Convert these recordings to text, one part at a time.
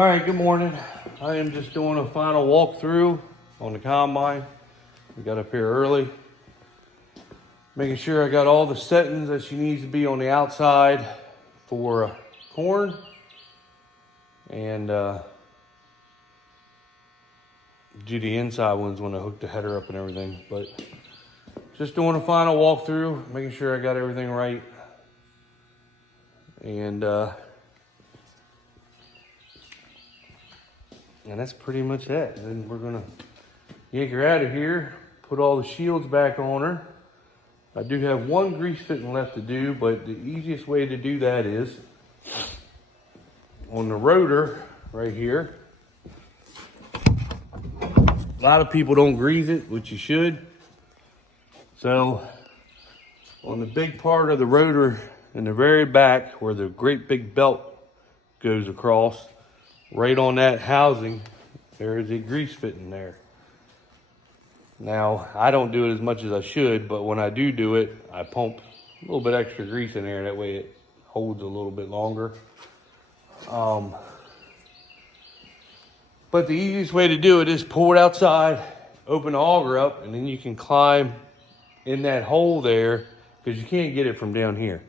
All right, good morning. I am just doing a final walkthrough on the combine. We got up here early, making sure I got all the settings that she needs to be on the outside for corn, and do the inside ones when I hook the header up and everything. But just doing a final walkthrough, making sure I got everything right, and that's pretty much it. And then we're gonna yank her out of here, put all the shields back on her. I do have one grease fitting left to do, but the easiest way to do that is on the rotor right here. A lot of people don't grease it, which you should. So on the big part of the rotor in the very back where the great big belt goes across, right on that housing, there is a grease fitting there. Now, I don't do it as much as I should, but when I do it, I pump a little bit extra grease in there. That way it holds a little bit longer. But the easiest way to do it is pull it outside, open the auger up, and then you can climb in that hole there, because you can't get it from down here.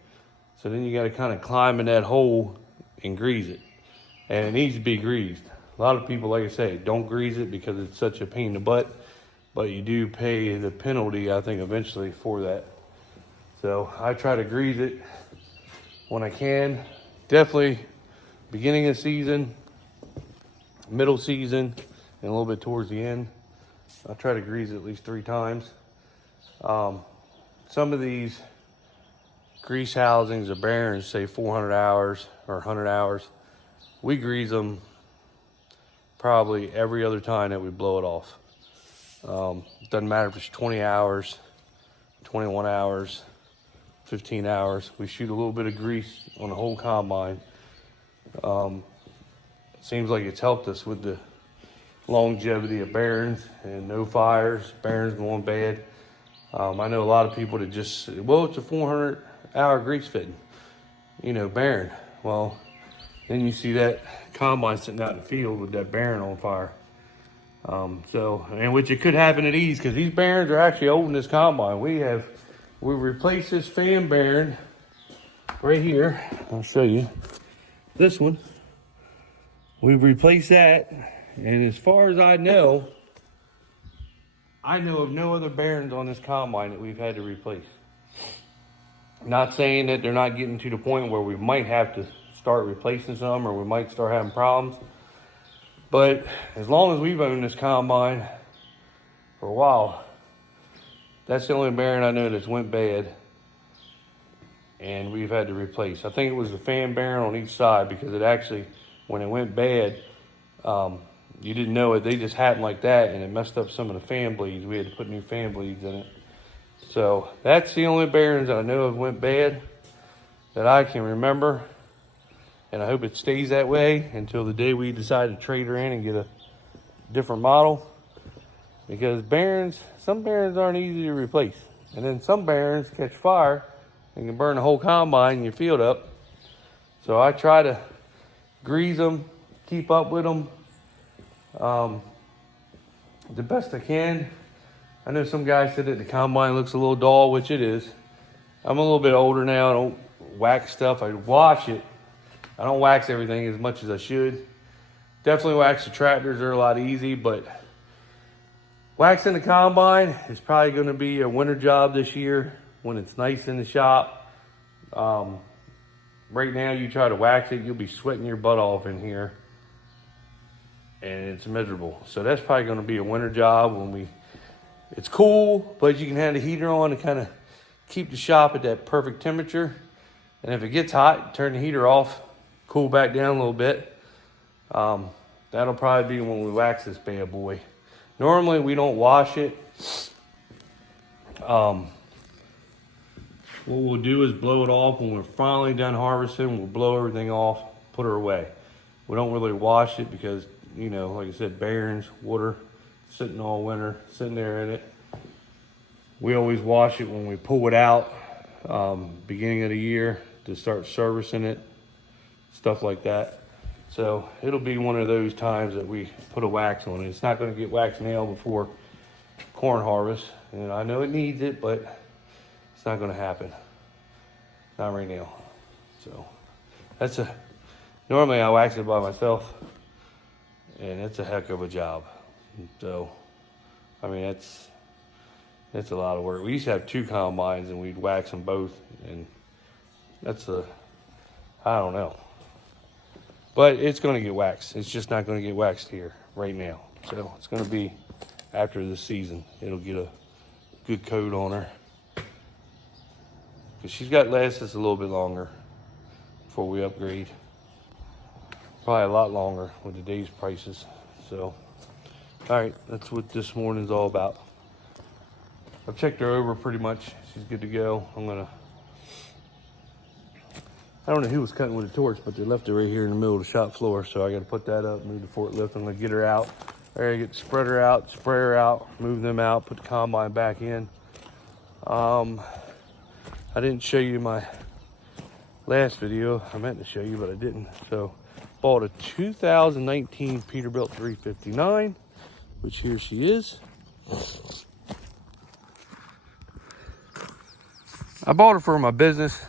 So then you got to kind of climb in that hole and grease it. And it needs to be greased. A lot of people, like I say, don't grease it because it's such a pain in the butt, but you do pay the penalty, I think, eventually for that. So I try to grease it when I can. Definitely beginning of season, middle season, and a little bit towards the end. I try to grease it at least 3 times. Some of these grease housings or bearings say 400 hours or 100 hours. We grease them probably every other time that we blow it off. Doesn't matter if it's 20 hours, 21 hours, 15 hours. We shoot a little bit of grease on the whole combine. Seems like it's helped us with the longevity of bearings and no fires, bearings going bad. I know a lot of people that just, well, it's a 400-hour grease fitting, bearing. Well, then you see that combine sitting out in the field with that bearing on fire. And which it could happen at these, because these bearings are actually old in this combine. We replaced this fan bearing right here. I'll show you this one. We've replaced that, and as far as I know of no other bearings on this combine that we've had to replace. Not saying that they're not getting to the point where we might have to start replacing some, or we might start having problems. But as long as we've owned this combine for a while, that's the only bearing I know that's went bad and we've had to replace. I think it was the fan bearing on each side, because it actually, when it went bad, you didn't know it. They just happened like that, and it messed up some of the fan bleeds. We had to put new fan bleeds in it. So that's the only bearings that I know of went bad that I can remember. And I hope it stays that way until the day we decide to trade her in and get a different model. Because some bearings aren't easy to replace. And then some bearings catch fire and can burn the whole combine and your field up. So I try to grease them, keep up with them the best I can. I know some guys said that the combine looks a little dull, which it is. I'm a little bit older now. I don't wax stuff. I wash it. I don't wax everything as much as I should. Definitely wax the tractors. They're a lot easy, but waxing the combine is probably going to be a winter job this year when it's nice in the shop. Right now, you try to wax it, you'll be sweating your butt off in here, and it's miserable. So that's probably going to be a winter job when it's cool, but you can have the heater on to kind of keep the shop at that perfect temperature. And if it gets hot, turn the heater off, cool back down a little bit. That'll probably be when we wax this bad boy. Normally we don't wash it. What we'll do is blow it off. When we're finally done harvesting, we'll blow everything off, put her away. We don't really wash it because, like I said, bearings, water, sitting all winter, sitting there in it. We always wash it when we pull it out, beginning of the year, to start servicing it, stuff like that. So it'll be one of those times that we put a wax on it. It's not going to get waxed now before corn harvest. And I know it needs it, but it's not going to happen. Not right now. So normally I wax it by myself, and it's a heck of a job. So, I mean, it's a lot of work. We used to have 2 combines and we'd wax them both, and I don't know. But it's going to get waxed. It's just not going to get waxed here right now. So it's going to be after the season. It'll get a good coat on her. Because she's got to last us a little bit longer before we upgrade. Probably a lot longer with today's prices. So, all right, that's what this morning's all about. I've checked her over pretty much. She's good to go. I don't know who was cutting with a torch, but they left it right here in the middle of the shop floor. So I got to put that up, move the forklift. I'm going to get her out. I got to get the spreader out, spray her out, move them out, put the combine back in. I didn't show you my last video. I meant to show you, but I didn't. So bought a 2019 Peterbilt 359, which here she is. I bought her for my business.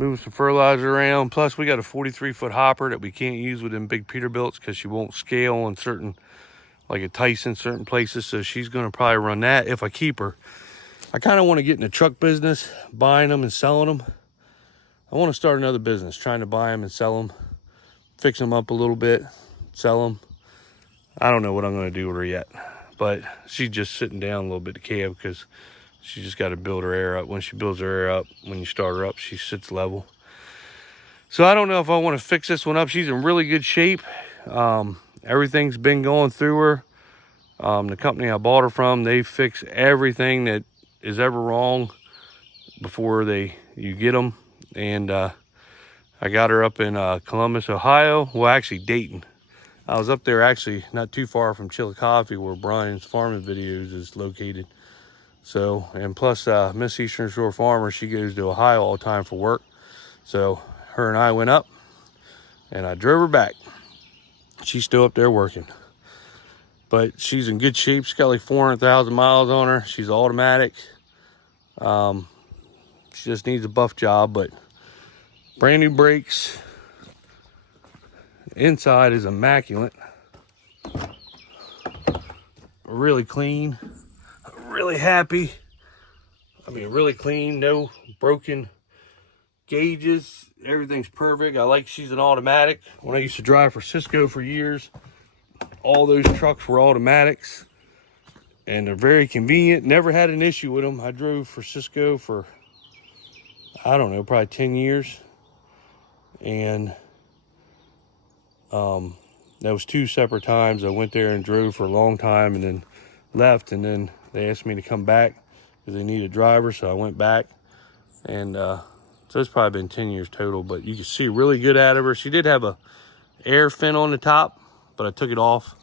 Moving some fertilizer around. Plus, we got a 43-foot hopper that we can't use with them big Peterbilts because she won't scale on certain, like a Tyson, certain places. So she's going to probably run that if I keep her. I kind of want to get in the truck business, buying them and selling them. I want to start another business, trying to buy them and sell them, fix them up a little bit, sell them. I don't know what I'm going to do with her yet, but she's just sitting down a little bit, the cab, because she just got to build her air up. When she builds her air up, when you start her up, she sits level. So I don't know if I want to fix this one up. She's in really good shape. Everything's been going through her. The company I bought her from, they fix everything that is ever wrong before you get them. And I got her up in Columbus, Ohio. Well, actually Dayton. I was up there actually not too far from Chillicothe, where Brian's Farming Videos is located. So, and plus Miss Eastern Shore Farmer, she goes to Ohio all the time for work. So her and I went up and I drove her back. She's still up there working, but she's in good shape. She's got like 400,000 miles on her. She's automatic. She just needs a buff job, but brand new brakes. Inside is immaculate. Really clean. Really happy. I mean, really clean, no broken gauges. Everything's perfect. I like she's an automatic. When I used to drive for Cisco for years, all those trucks were automatics, and they're very convenient. Never had an issue with them. I drove for Cisco for, I don't know, probably 10 years. And that was 2 separate times. I went there and drove for a long time and then left, and then they asked me to come back because they need a driver, so I went back. And so it's probably been 10 years total, but you can see really good out of her. She did have a air fin on the top, but I took it off.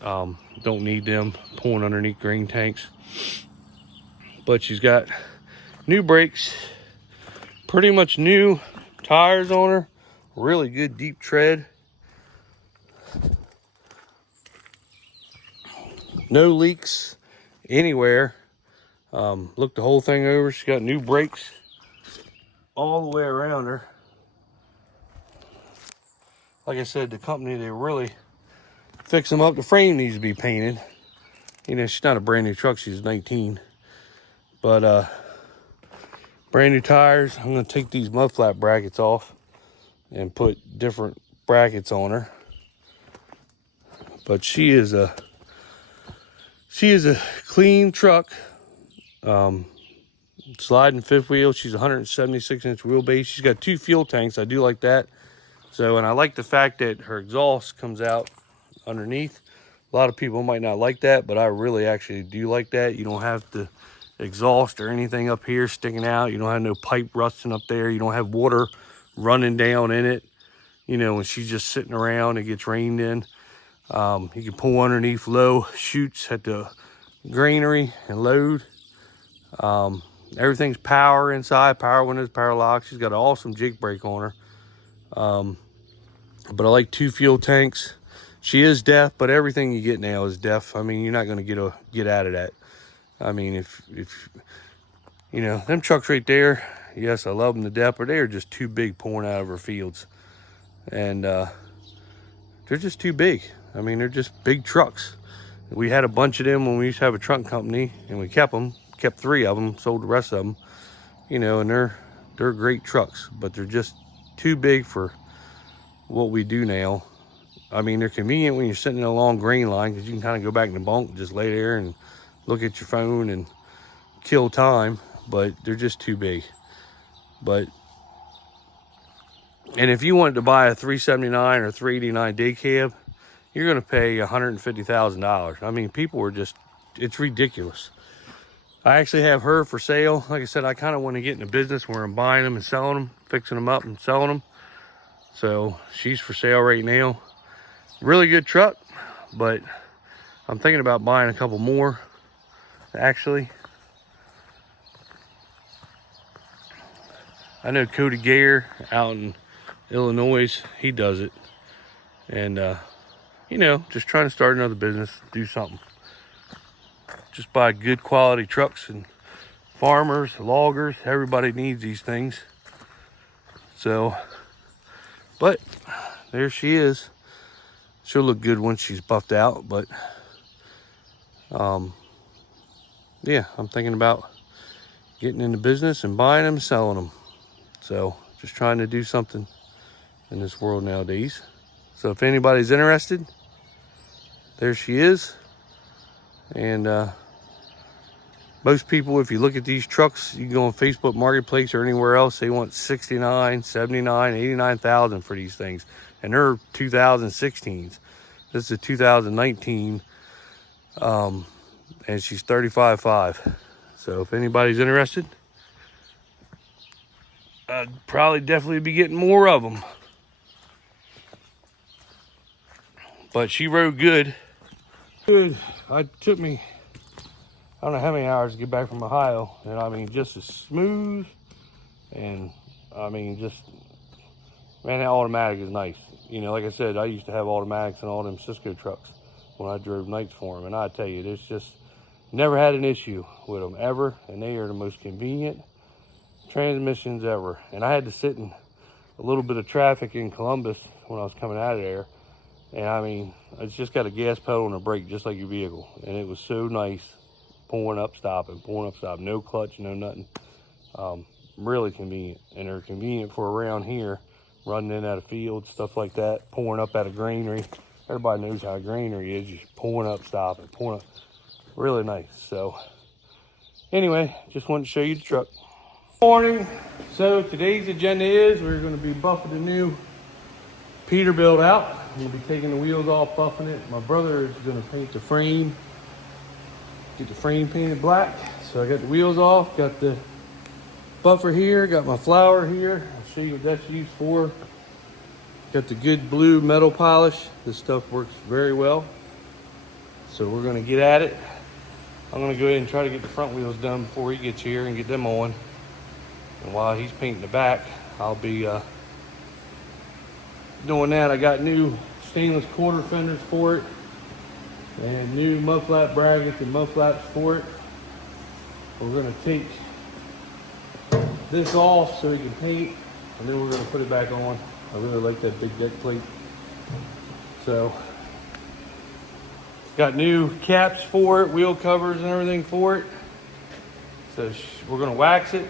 Don't need them pulling underneath grain tanks. But she's got new brakes, pretty much new tires on her, really good deep tread. No leaks anywhere. Looked the whole thing over. She's got new brakes all the way around her. Like I said, the company, they really fix them up. The frame needs to be painted. You know, she's not a brand new truck. She's 19. But brand new tires. I'm going to take these mud flap brackets off and put different brackets on her. But she is a clean truck. Sliding fifth wheel. She's 176-inch wheelbase. She's got 2 fuel tanks. I do like that. So, and I like the fact that her exhaust comes out underneath. A lot of people might not like that, but I really actually do like that. You don't have the exhaust or anything up here sticking out. You don't have no pipe rusting up there. You don't have water running down in it. You know, when she's just sitting around, it gets rained in. You can pull underneath low chutes at the granary and load. Everything's power inside, power windows, power locks. She's got an awesome Jake brake on her. But I like 2 fuel tanks. She is DEF, but everything you get now is DEF. I mean, you're not going to get out of that. I mean, if you know, them trucks right there, yes, I love them to death, but they are just too big pouring out of our fields. And they're just too big. I mean, they're just big trucks. We had a bunch of them when we used to have a truck company, and we kept 3 of them, sold the rest of them, you know, and they're great trucks, but they're just too big for what we do now. I mean, they're convenient when you're sitting in a long grain line, because you can kind of go back in the bunk and just lay there and look at your phone and kill time, but they're just too big. And if you wanted to buy a 379 or 389 day cab, you're going to pay $150,000. I mean, people are just, it's ridiculous. I actually have her for sale. Like I said, I kind of want to get in a business where I'm buying them and selling them, fixing them up and selling them. So she's for sale right now. Really good truck, but I'm thinking about buying a couple more, actually. I know Cody Gayer out in Illinois, he does it. And, you know, just trying to start another business, do something. Just buy good quality trucks, and farmers, loggers, everybody needs these things. So, but there she is. She'll look good once she's buffed out, but yeah, I'm thinking about getting into business and buying them and selling them. So just trying to do something in this world nowadays. So if anybody's interested, there she is. And most people, if you look at these trucks, you can go on Facebook Marketplace or anywhere else, they want 69, 79, 89,000 for these things. And they're 2016s. This is a 2019, and she's 35.5. So if anybody's interested, I'd probably definitely be getting more of them. But she rode good. It took me, I don't know how many hours to get back from Ohio. And I mean, just as smooth. And I mean, just, man, that automatic is nice. You know, like I said, I used to have automatics in all them Cisco trucks when I drove nights for them. And I tell you, there's just never had an issue with them ever. And they are the most convenient transmissions ever. And I had to sit in a little bit of traffic in Columbus when I was coming out of there. And I mean, it's just got a gas pedal and a brake, just like your vehicle. And it was so nice, pulling up, stopping, no clutch, no nothing. Really convenient. And they're convenient for around here, running in out of fields, stuff like that, pouring up out of granary. Everybody knows how a granary is, just pulling up, stopping, pulling up. Really nice. So anyway, just wanted to show you the truck. Morning. So today's agenda is we're going to be buffing the new Peterbilt out. I'm going to be taking the wheels off, buffing it. My brother is going to paint the frame, get the frame painted black. So I got the wheels off, got the buffer here, got my flour here. I'll show you what that's used for. Got the good blue metal polish. This stuff works very well. So we're going to get at it. I'm going to go ahead and try to get the front wheels done before he gets here and get them on. And while he's painting the back, I'll be doing that. I got new stainless quarter fenders for it and new mud flap brackets and mud flaps for it. We're going to take this off so we can paint, and then we're going to put it back on. I really like that big deck plate. So got new caps for it, wheel covers and everything for it. So we're going to wax it,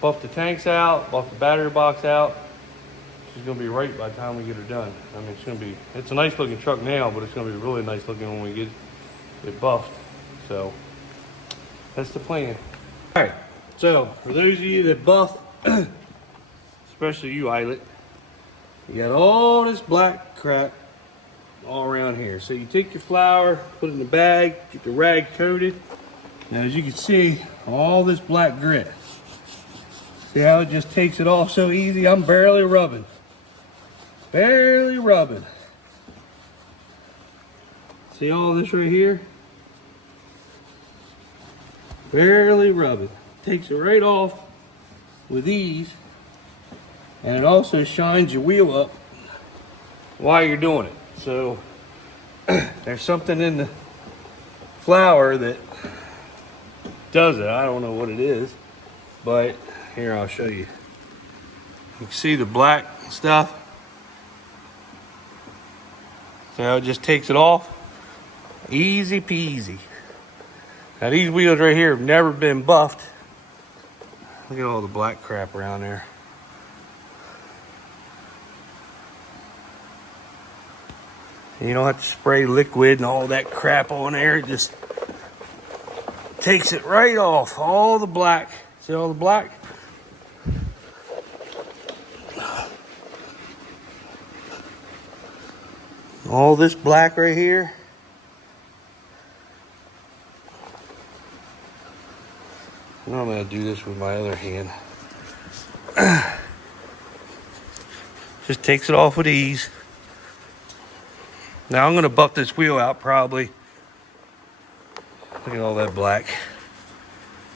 buff the tanks out, buff the battery box out. She's going to be right by the time we get her done. I mean, it's a nice looking truck now, but it's going to be really nice looking when we get it buffed. So that's the plan. All right, so for those of you that buff, especially you, Eyelet, you got all this black crap all around here. So you take your flour, put it in the bag, get the rag coated. Now as you can see, all this black grit. See how it just takes it off so easy? I'm barely rubbing. Barely rubbing. See all this right here? Barely rubbing. Takes it right off with ease. And it also shines your wheel up while you're doing it. So there's something in the flour that does it. I don't know what it is, but here, I'll show you. You can see the black stuff. So it just takes it off. Easy peasy. Now these wheels right here have never been buffed. Look at all the black crap around there. You don't have to spray liquid and all that crap on there. It just takes it right off. All the black. See all the black? All this black right here. Now I'm going to do this with my other hand. Just takes it off with ease. Now I'm going to buff this wheel out probably. Look at all that black.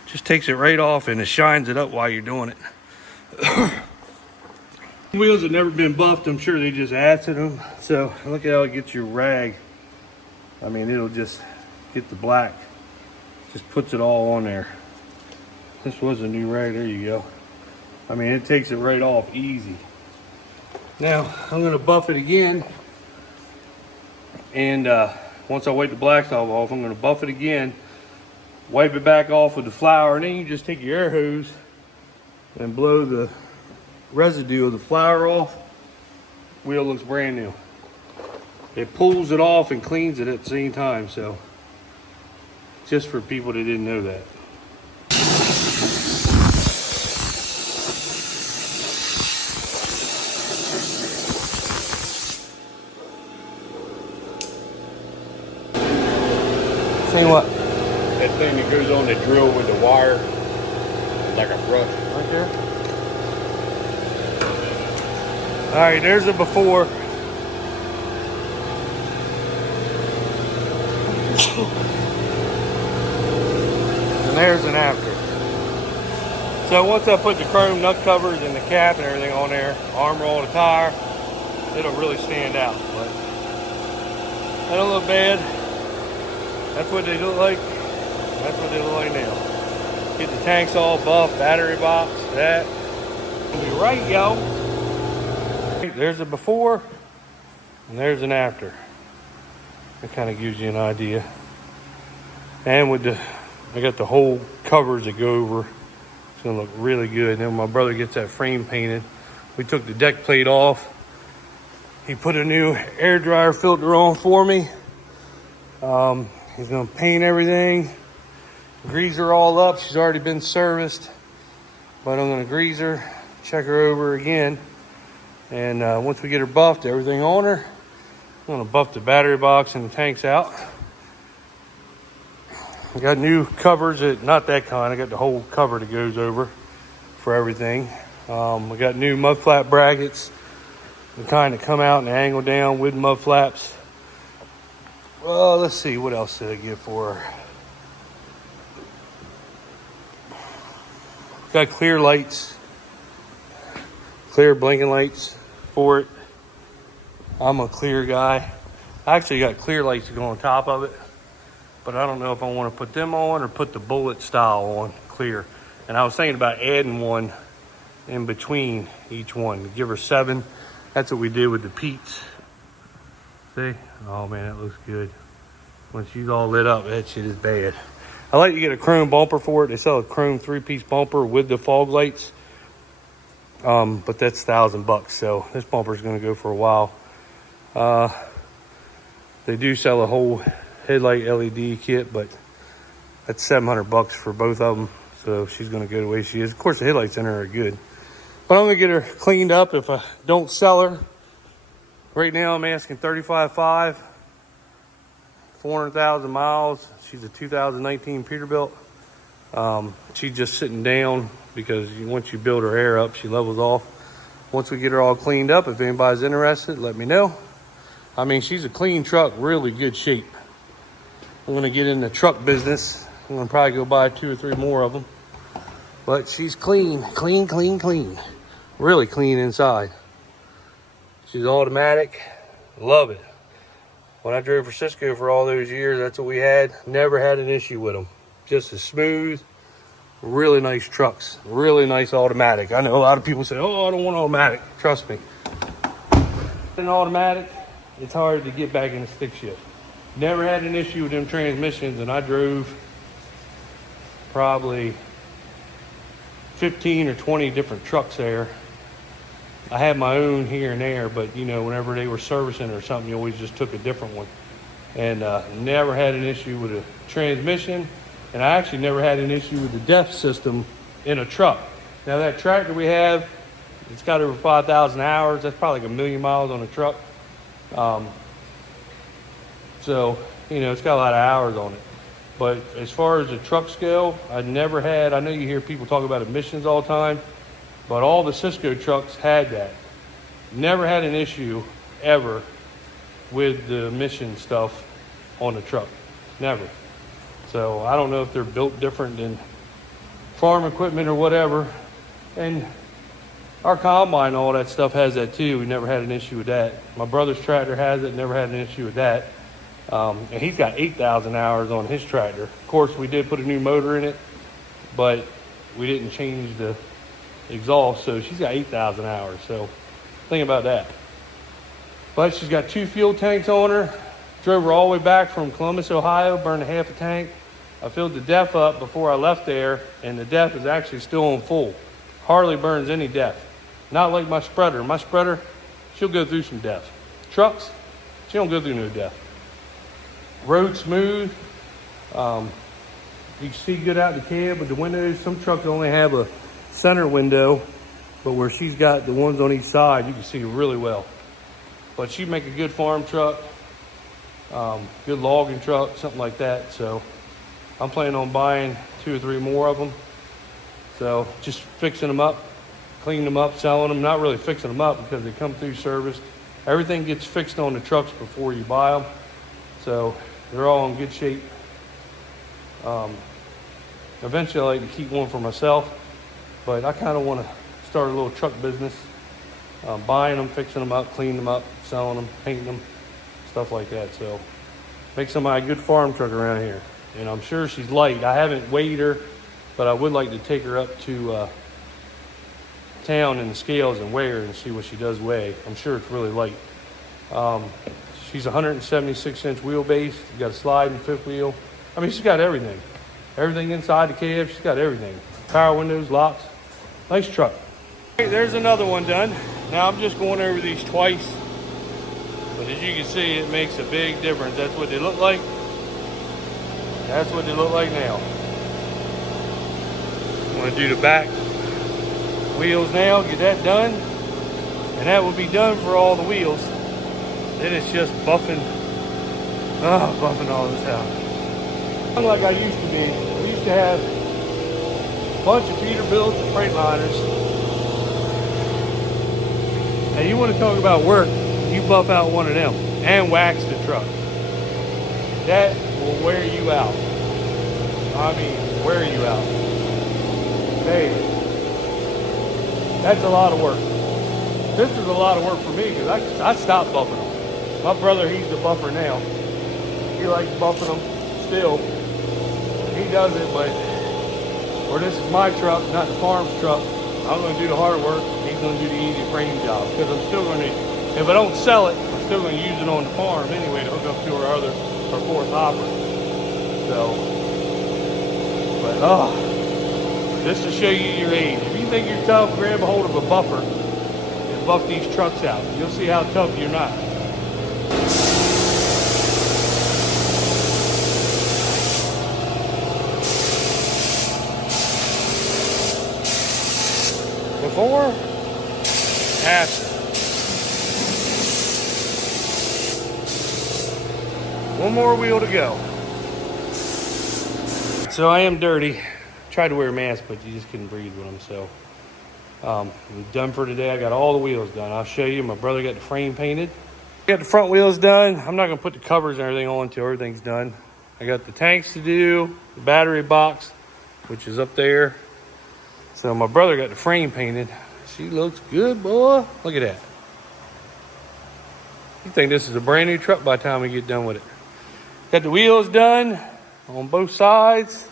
Just takes it right off and it shines it up while you're doing it. Wheels have never been buffed. I'm sure they just acid them. So look at how it gets your rag. I mean, it'll just get the black. Just puts it all on there. This was a new rag. There you go. I mean, it takes it right off easy. Now I'm going to buff it again. And once I wipe the black stuff off, I'm going to buff it again. Wipe it back off with the flour. And then you just take your air hose and blow the residue of the flour off. Wheel looks brand new. It pulls it off and cleans it at the same time. So just for people that didn't know that. See what? That thing that goes on the drill with the wire, like a brush. Right there. All right, there's a before. And there's an after. So once I put the chrome nut covers and the cap and everything on there, armor on the tire, it'll really stand out. But they don't look bad. That's what they look like. That's what they look like now. Get the tanks all buffed, battery box, that. It'll be right, yo. There's a before, and there's an after. That kind of gives you an idea. And with I got the whole covers that go over. It's gonna look really good. Then when my brother gets that frame painted, we took the deck plate off. He put a new air dryer filter on for me. He's gonna paint everything. Grease her all up. She's already been serviced, but I'm gonna grease her, check her over again. And once we get her buffed, everything on her, I'm gonna buff the battery box and the tanks out. I got new covers, not that kind. I got the whole cover that goes over for everything. We got new mud flap brackets, the kind that come out and angle down with mud flaps. Well, let's see, what else did I get for her? Got clear lights, clear blinking lights for it. I'm a clear guy. I actually got clear lights to go on top of it, but I don't know if I want to put them on or put the bullet style on clear. And I was thinking about adding one in between each one, give her 7. That's what we did with the Pete's. See? Oh man, that looks good. When she's all lit up, that shit is bad. I like to get a chrome bumper for it. They sell a chrome 3-piece bumper with the fog lights. But that's $1,000, so this bumper is going to go for a while. They do sell a whole headlight LED kit, but that's $700 for both of them. So she's going to go the way she is. Of course, the headlights in her are good. But I'm going to get her cleaned up if I don't sell her. Right now, I'm asking $35,500, 400,000 miles. She's a 2019 Peterbilt. She's just sitting down because once you build her air up, she levels off. Once we get her all cleaned up, if anybody's interested, let me know. I mean, she's a clean truck, really good shape. I'm going to get in the truck business. I'm going to probably go buy 2 or 3 more of them. But she's clean, clean. Really clean inside. She's automatic. Love it. When I drove for Cisco for all those years, that's what we had. Never had an issue with them. Just as smooth, really nice trucks. Really nice automatic. I know a lot of people say, oh, I don't want automatic. Trust me. An automatic, it's hard to get back in the stick shift. Never had an issue with them transmissions, and I drove probably 15 or 20 different trucks there. I had my own here and there, but you know, whenever they were servicing or something, you always just took a different one. And never had an issue with a transmission, and I actually never had an issue with the DEF system in a truck. Now that tractor we have, it's got over 5,000 hours. That's probably like 1,000,000 miles on a truck. So, you know, it's got a lot of hours on it. But as far as the trucks go, I never had, I know you hear people talk about emissions all the time, but all the Cisco trucks had that. Never had an issue ever with the emission stuff on the truck. Never. So I don't know if they're built different than farm equipment or whatever. And our combine and all that stuff has that too. We never had an issue with that. My brother's tractor has it, never had an issue with that. And he's got 8,000 hours on his tractor. Of course, we did put a new motor in it, but we didn't change the exhaust, so she's got 8,000 hours. So think about that. But she's got 2 fuel tanks on her. Drove her all the way back from Columbus, Ohio, burned a half a tank. I filled the DEF up before I left there, and the DEF is actually still on full. Hardly burns any DEF. Not like my spreader. My spreader, she'll go through some DEF. Trucks, she don't go through no DEF. Road smooth. You can see good out the cab with the windows. Some trucks only have a center window, but where she's got the ones on each side, you can see really well. But she'd make a good farm truck, good logging truck, something like that. So I'm planning on buying 2 or 3 more of them. So just fixing them up, cleaning them up, selling them. Not really fixing them up because they come through service. Everything gets fixed on the trucks before you buy them. So they're all in good shape. Eventually I like to keep one for myself, but I kind of want to start a little truck business. Buying them, fixing them up, cleaning them up, selling them, painting them, stuff like that. So make somebody a good farm truck around here. And I'm sure she's light. I haven't weighed her, but I would like to take her up to town in the scales and weigh her and see what she does weigh. I'm sure it's really light. She's 176-inch wheelbase. She's got a sliding fifth wheel. I mean, she's got everything. Everything inside the cab, she's got everything. Power windows, locks. Nice truck. Okay, there's another one done. Now I'm just going over these twice. But as you can see, it makes a big difference. That's what they look like. That's what they look like now. I'm going to do the back wheels now, get that done. And that will be done for all the wheels. Then it's just buffing all this out. Like I used to be. We used to have a bunch of Peterbilts and Freightliners. Now you want to talk about work, you buff out one of them and wax the truck. That will wear you out. I mean, wear you out. Hey, that's a lot of work. This is a lot of work for me because I stopped buffing them. My brother, he's the buffer now. He likes buffing them still. He does it, but where this is my truck, not the farm's truck, I'm going to do the hard work. He's going to do the easy frame job because I'm still going to, if I don't sell it, I'm still going to use it on the farm anyway to hook up to our 4th hopper. So, but just to show you your age. If you think you're tough, grab a hold of a buffer and buff these trucks out. You'll see how tough you're not. Before, after. One more wheel to go. So I am dirty. Tried to wear a mask, but you just couldn't breathe with them. So I'm done for today. I got all the wheels done. I'll show you. My brother got the frame painted. Got the front wheels done. I'm not going to put the covers and everything on until everything's done. I got the tanks to do, the battery box, which is up there. So my brother got the frame painted. She looks good, boy. Look at that. You think this is a brand new truck by the time we get done with it. Got the wheels done on both sides.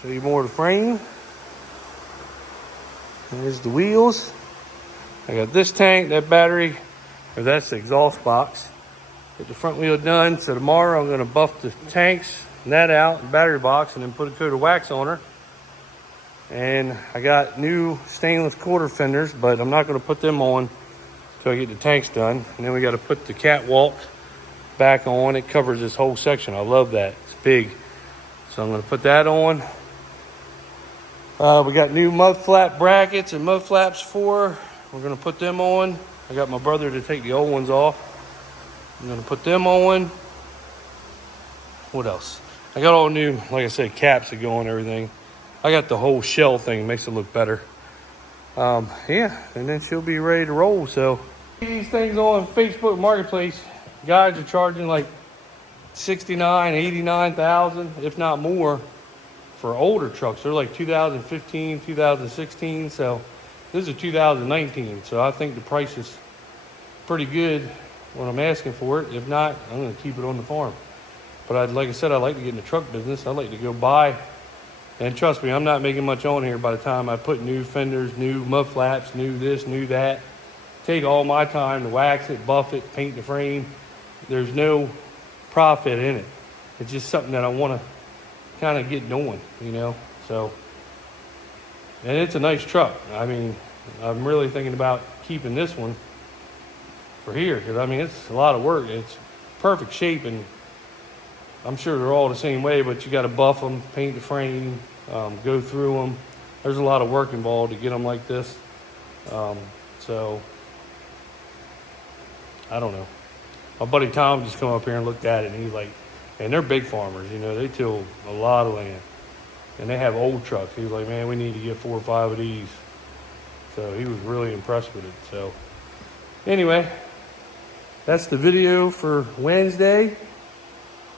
Show you more of the frame. There's the wheels. I got this tank, that battery, or that's the exhaust box. Get the front wheel done. So tomorrow I'm going to buff the tanks and that out, the battery box, and then put a coat of wax on her. And I got new stainless quarter fenders, but I'm not going to put them on until I get the tanks done. And then we got to put the catwalk back on. It covers this whole section. I love that. It's big. So I'm going to put that on. We got new mud flap brackets and mud flaps for her. We're going to put them on. I got my brother to take the old ones off. I'm going to put them on. What else? I got all new, like I said, caps that go on everything. I got the whole shell thing. Makes it look better. Yeah, and then she'll be ready to roll. So these things on Facebook Marketplace, guys are charging like $69,000, $89,000, if not more, for older trucks. They're like 2015, 2016. So this is 2019. So I think the price is pretty good when I'm asking for it. If not, I'm going to keep it on the farm. But like I said, I like to get in the truck business. I like to go buy. And trust me, I'm not making much on here by the time I put new fenders, new mud flaps, new this, new that. Take all my time to wax it, buff it, paint the frame. There's no profit in it. It's just something that I want to kind of get doing, you know. So, and it's a nice truck. I mean, I'm really thinking about keeping this one for here because, I mean, it's a lot of work. It's perfect shape, and I'm sure they're all the same way, but you got to buff them, paint the frame, go through them. There's a lot of work involved to get them like this. So, I don't know. My buddy Tom just come up here and looked at it, and he's like, and they're big farmers, you know, they till a lot of land. And they have old trucks. He was like, man, we need to get 4 or 5 of these. So he was really impressed with it. So anyway, that's the video for Wednesday.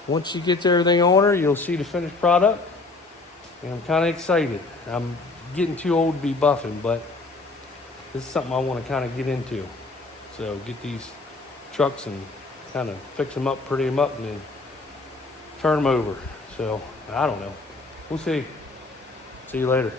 Once she gets everything on her, you'll see the finished product. And I'm kind of excited. I'm getting too old to be buffing, but this is something I want to kind of get into. So get these trucks and kind of fix them up, pretty them up, and then turn them over. So I don't know. We'll see. See you later.